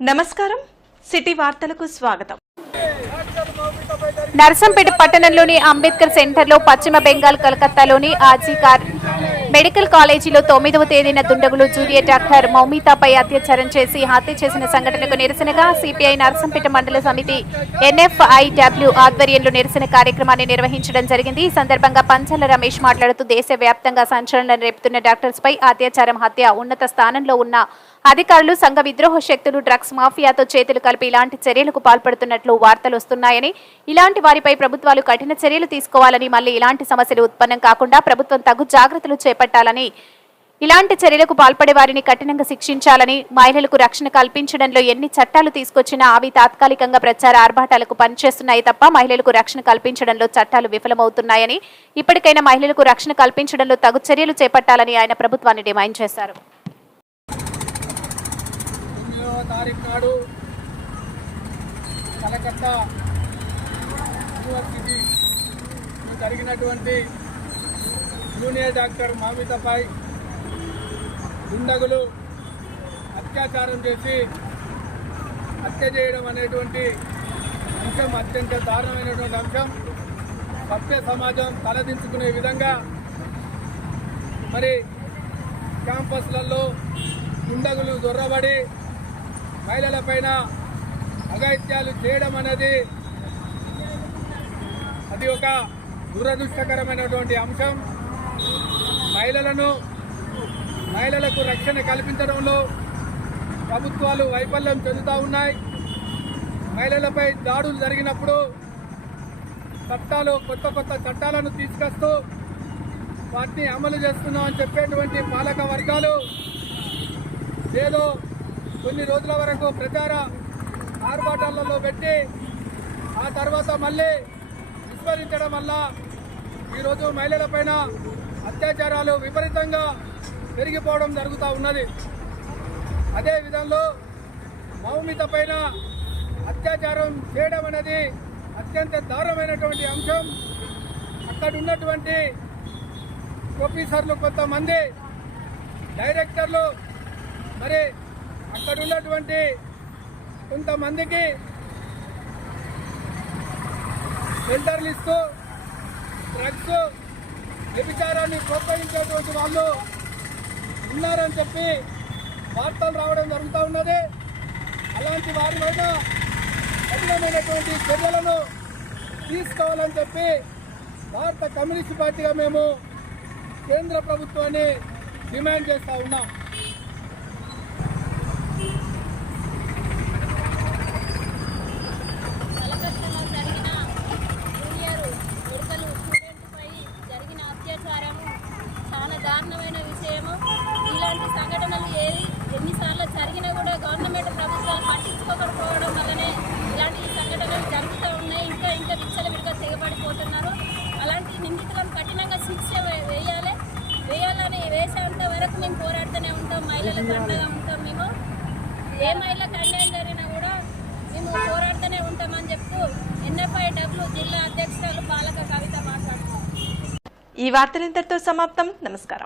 నమస్కారం. సిటీ వార్తలకు స్వాగతం. నర్సంపేట పట్టణంలోని అంబేద్కర్ సెంటర్లో పశ్చిమ బెంగాల్ కలకత్తాలోని ఆజీకార్ మెడికల్ కాలేజీలో తొమ్మిదవ తేదీన దుండగులు జూనియర్ డాక్టర్ మౌమితాపై అత్యాచారం చేసి హత్య చేసిన సంఘటనకు నిరసనగా సిపిఐ నర్సంపేట మండల సమితి ఎన్ఎఫ్ఐడబ్ల్యూ ఆధ్వర్యంలో నిరసన కార్యక్రమాన్ని నిర్వహించడం జరిగింది. ఈ సందర్భంగా పంచల రమేష్ మాట్లాడుతూ దేశవ్యాప్తంగా సంచలనం రేపుతున్న డాక్టర్స్ పై అత్యాచారం హత్య ఉన్నత స్థానంలో ఉన్న అధికారులు సంఘ విద్రోహ శక్తులు డ్రగ్స్ మాఫియాతో చేతులు కలిపి ఇలాంటి చర్యలకు పాల్పడుతున్నట్లు వార్తలు వస్తున్నాయని ఇలాంటి వారిపై ప్రభుత్వాలు కఠిన చర్యలు తీసుకోవాలని మళ్ళీ ఇలాంటి సమస్యలు ఉత్పన్నం కాకుండా ప్రభుత్వం తగు జాగ్రత్తలు చేపట్టాలని ఇలాంటి చర్యలకు పాల్పడే వారిని కఠినంగా శిక్షించాలని మహిళలకు రక్షణ కల్పించడంలో ఎన్ని చట్టాలు తీసుకొచ్చినా అవి తాత్కాలికంగా ప్రచార ఆర్భాటాలకు పనిచేస్తున్నాయి తప్ప మహిళలకు రక్షణ కల్పించడంలో చట్టాలు విఫలమవుతున్నాయని ఇప్పటికైనా మహిళలకు రక్షణ కల్పించడంలో తగు చర్యలు చేపట్టాలని ఆయన ప్రభుత్వాన్ని డిమాండ్ చేశారు. జరిగినటువంటి జూనియర్ డాక్టర్ మామితపై దుండగులు అత్యాచారం చేసి హత్య చేయడం అనేటువంటి అంశం అత్యంత దారుణమైనటువంటి అంశం. సభ్య సమాజం తలదించుకునే విధంగా మరి క్యాంపస్లలో దుండగులు దొర్రబడి మహిళలపైన అఘాయిత్యాలు చేయడం అనేది అది ఒక దురదృష్టకరమైనటువంటి అంశం. మహిళలను మహిళలకు రక్షణ కల్పించడంలో ప్రభుత్వాలు వైఫల్యం చెందుతూ ఉన్నాయి. మహిళలపై దాడులు జరిగినప్పుడు చట్టాలు కొత్త కొత్త చట్టాలను తీసుకొస్తూ వాటిని అమలు చేస్తున్నామని చెప్పేటువంటి పాలక వర్గాలు ఏదో కొన్ని రోజుల వరకు ప్రచార ఆర్భాటాలలో పెట్టి ఆ తర్వాత మళ్ళీ విస్మరించడం వల్ల ఈరోజు మహిళలపైన అత్యాచారాలు విపరీతంగా పెరిగిపోవడం జరుగుతూ ఉన్నది. అదే విధంలో మౌమిత పైన అత్యాచారం చేయడం అనేది అత్యంత దారుణమైనటువంటి అంశం. అక్కడ ఉన్నటువంటి ప్రొఫెసర్లు కొంతమంది డైరెక్టర్లు మరి అక్కడ ఉన్నటువంటి కొంతమందికి సెంటర్లు ఇస్తూ డ్రగ్స్ వ్యభిచారాన్ని ప్రోత్సహించేటువంటి వాళ్ళు ఉన్నారని చెప్పి వార్తలు రావడం జరుగుతూ ఉన్నది. అలాంటి వారి పైన కఠినమైనటువంటి చర్యలను తీసుకోవాలని చెప్పి భారత కమ్యూనిస్ట్ పార్టీగా మేము కేంద్ర ప్రభుత్వాన్ని డిమాండ్ చేస్తూ ఉన్నాం. కఠినంగా శిక్ష వేయాలి. వేయాలని వేసేంత వరకు మేము పోరాడుతూనే ఉంటాం. మహిళలకు అండగా ఉంటాం మేము. ఏ మహిళకు అన్యాయం జరిగినా కూడా మేము పోరాడుతూనే ఉంటామని చెప్తూ ఎన్ఎఫ్ఐ డబ్ల్యూ జిల్లా అధ్యక్షురాలు పాలక కవిత మాట్లాడుతున్నాం ఈ వార్తలు ఇంతటితో సమాప్తం. నమస్కారం.